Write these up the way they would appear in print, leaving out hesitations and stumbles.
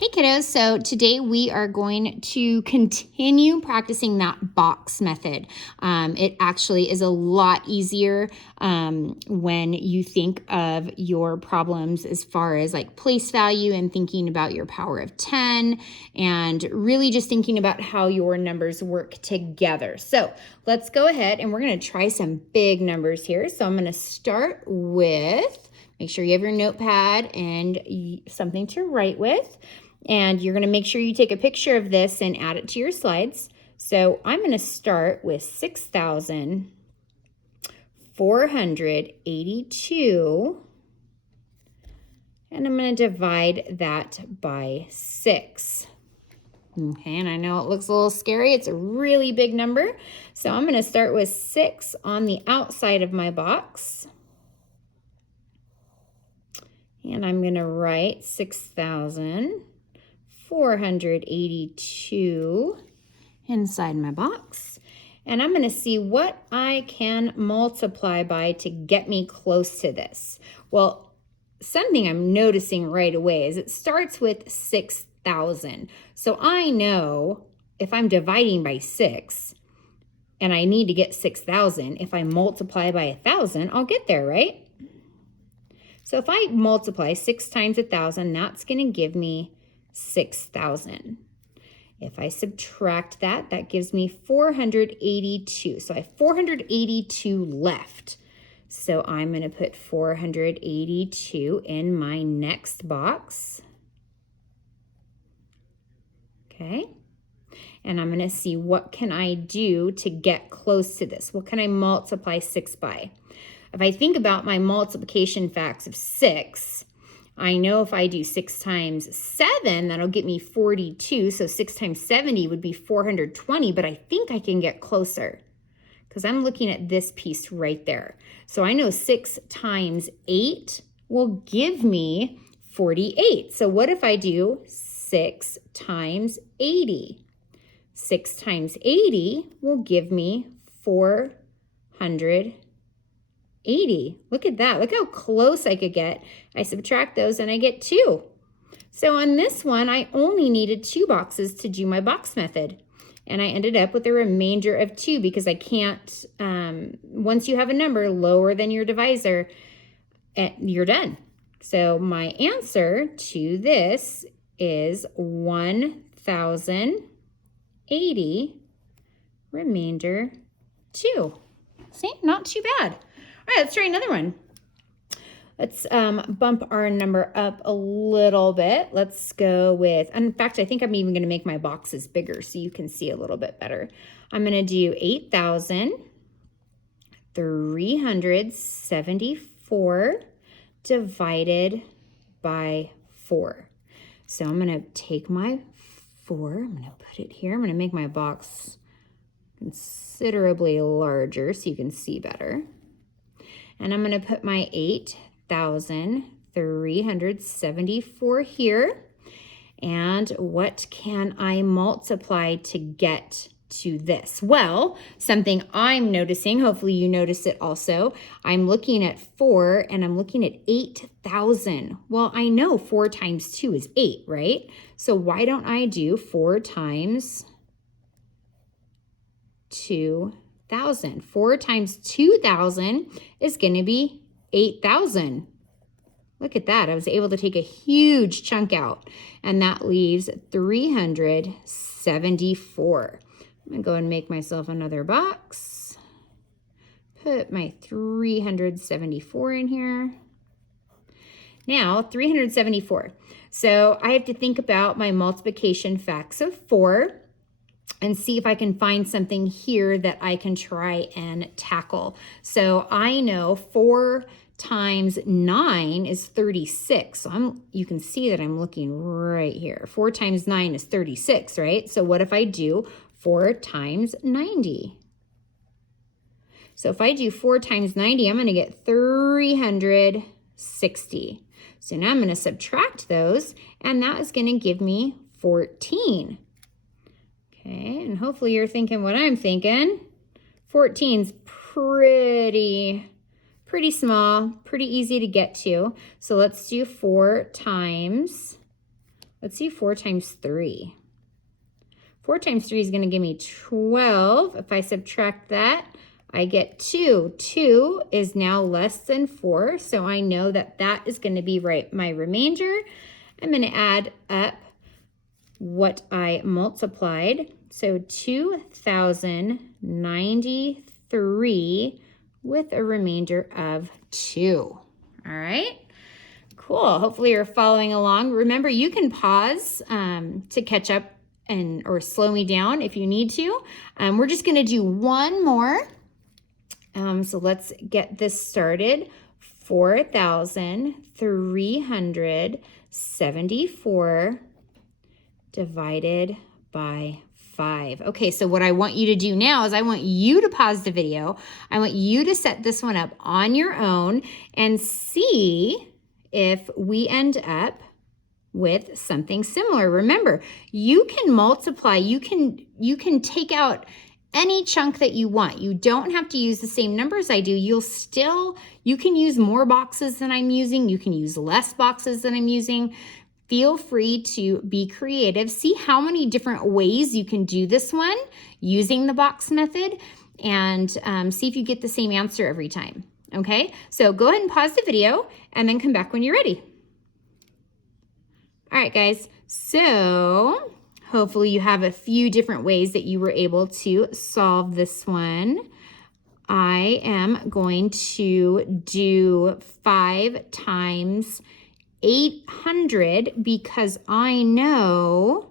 Hey kiddos, so today we are going to continue practicing that box method. It actually is a lot easier when you think of your problems as far as like place value and thinking about your power of 10 and really just thinking about how your numbers work together. So let's go ahead and we're going to try some big numbers here. So I'm going to start with, make sure you have your notepad and something to write with. And you're going to make sure you take a picture of this and add it to your slides. So I'm going to start with 6,482. And I'm going to divide that by 6. Okay, and I know it looks a little scary. It's a really big number. So I'm going to start with 6 on the outside of my box. And I'm going to write 6,482 inside my box. And I'm going to see what I can multiply by to get me close to this. Well, something I'm noticing right away is it starts with 6,000. So I know if I'm dividing by 6 and I need to get 6,000, if I multiply by 1,000, I'll get there, right? So if I multiply 6 times 1,000, that's going to give me 6,000. If I subtract that, that gives me 482. So I have 482 left. So I'm going to put 482 in my next box. Okay. And I'm going to see what can I do to get close to this. What can I multiply 6 by? If I think about my multiplication facts of 6, I know if I do 6 times 7, that'll get me 42. So 6 times 70 would be 420, but I think I can get closer because I'm looking at this piece right there. So I know 6 times 8 will give me 48. So what if I do 6 times 80? 6 times 80 will give me 480. Look at that. Look how close I could get. I subtract those and I get 2. So on this one, I only needed 2 boxes to do my box method. And I ended up with a remainder of 2 because I can't, once you have a number lower than your divisor, you're done. So my answer to this is 1,080, remainder 2. See, not too bad. All right, let's try another one. Let's bump our number up a little bit. Let's go with, in fact, I think I'm even going to make my boxes bigger so you can see a little bit better. I'm going to do 8,374 divided by 4. So I'm going to take my 4, I'm going to put it here. I'm going to make my box considerably larger so you can see better. And I'm going to put my 8,374 here. And what can I multiply to get to this? Well, something I'm noticing, hopefully you notice it also, I'm looking at 4 and I'm looking at 8,000. Well, I know 4 times 2 is 8, right? So why don't I do 4 times 2,000? 4 times 2,000 is going to be 8,000. Look at that. I was able to take a huge chunk out, and that leaves 374. I'm going to go and make myself another box. Put my 374 in here. Now, 374. So I have to think about my multiplication facts of 4. And see if I can find something here that I can try and tackle. So I know 4 times 9 is 36. So you can see that I'm looking right here. 4 times 9 is 36, right? So what if I do 4 times 90? So if I do 4 times 90, I'm going to get 360. So now I'm going to subtract those, and that is going to give me 14. Okay, and hopefully you're thinking what I'm thinking. 14's pretty small, pretty easy to get to. So let's do 4 times Let's see 4 times 3. 4 times 3 is going to give me 12. If I subtract that, I get 2. 2 is now less than 4, so I know that that is going to be my remainder. I'm going to add up what I multiplied. So 2,093 with a remainder of 2. All right. Cool. Hopefully you're following along. Remember, you can pause to catch up or slow me down if you need to. We're just going to do one more. So let's get this started. 4,374 divided by 5. Okay, so what I want you to do now is I want you to pause the video. I want you to set this one up on your own and see if we end up with something similar. Remember, you can multiply, you can take out any chunk that you want. You don't have to use the same numbers I do. You can use more boxes than I'm using. You can use less boxes than I'm using. Feel free to be creative. See how many different ways you can do this one using the box method, and see if you get the same answer every time. Okay, so go ahead and pause the video and then come back when you're ready. All right, guys, so hopefully you have a few different ways that you were able to solve this one. I am going to do 5 times 800 because I know,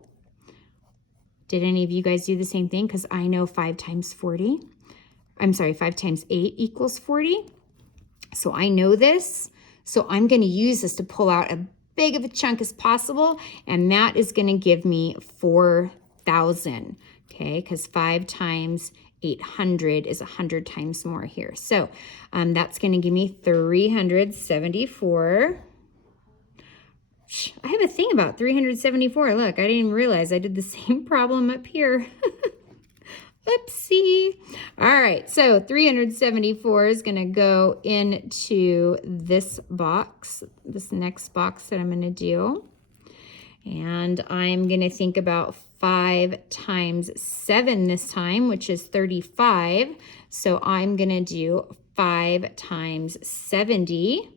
did any of you guys do the same thing? Because I know 5 times 40, I'm sorry, 5 times 8 equals 40. So I know this. So I'm going to use this to pull out a big of a chunk as possible, and that is going to give me 4,000, okay, because 5 times 800 is 100 times more here. So that's going to give me 374. I have a thing about 374. Look, I didn't even realize I did the same problem up here. Oopsie. All right, so 374 is going to go into this box, this next box that I'm going to do. And I'm going to think about 5 times 7 this time, which is 35. So I'm going to do 5 times 70.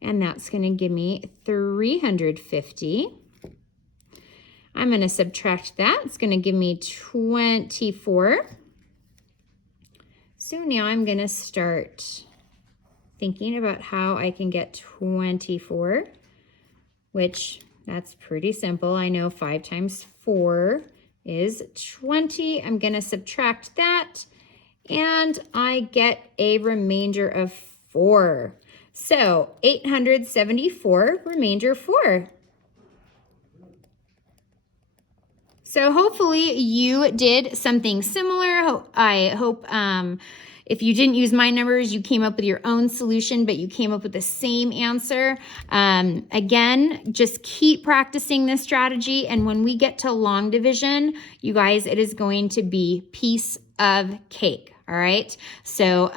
And that's going to give me 350. I'm going to subtract that. It's going to give me 24. So now I'm going to start thinking about how I can get 24, which that's pretty simple. I know 5 times 4 is 20. I'm going to subtract that, and I get a remainder of 4. So 874, remainder 4. So hopefully you did something similar. I hope if you didn't use my numbers, you came up with your own solution, but you came up with the same answer. Again, just keep practicing this strategy. And when we get to long division, you guys, it is going to be piece of cake. All right, so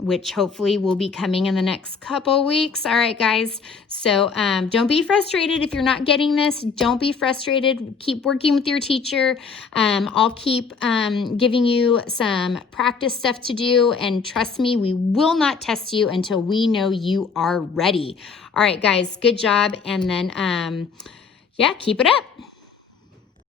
which hopefully will be coming in the next couple weeks. All right, guys, so don't be frustrated if you're not getting this. Don't be frustrated. Keep working with your teacher. I'll keep giving you some practice stuff to do, and trust me, we will not test you until we know you are ready. All right, guys, good job, and then yeah, keep it up.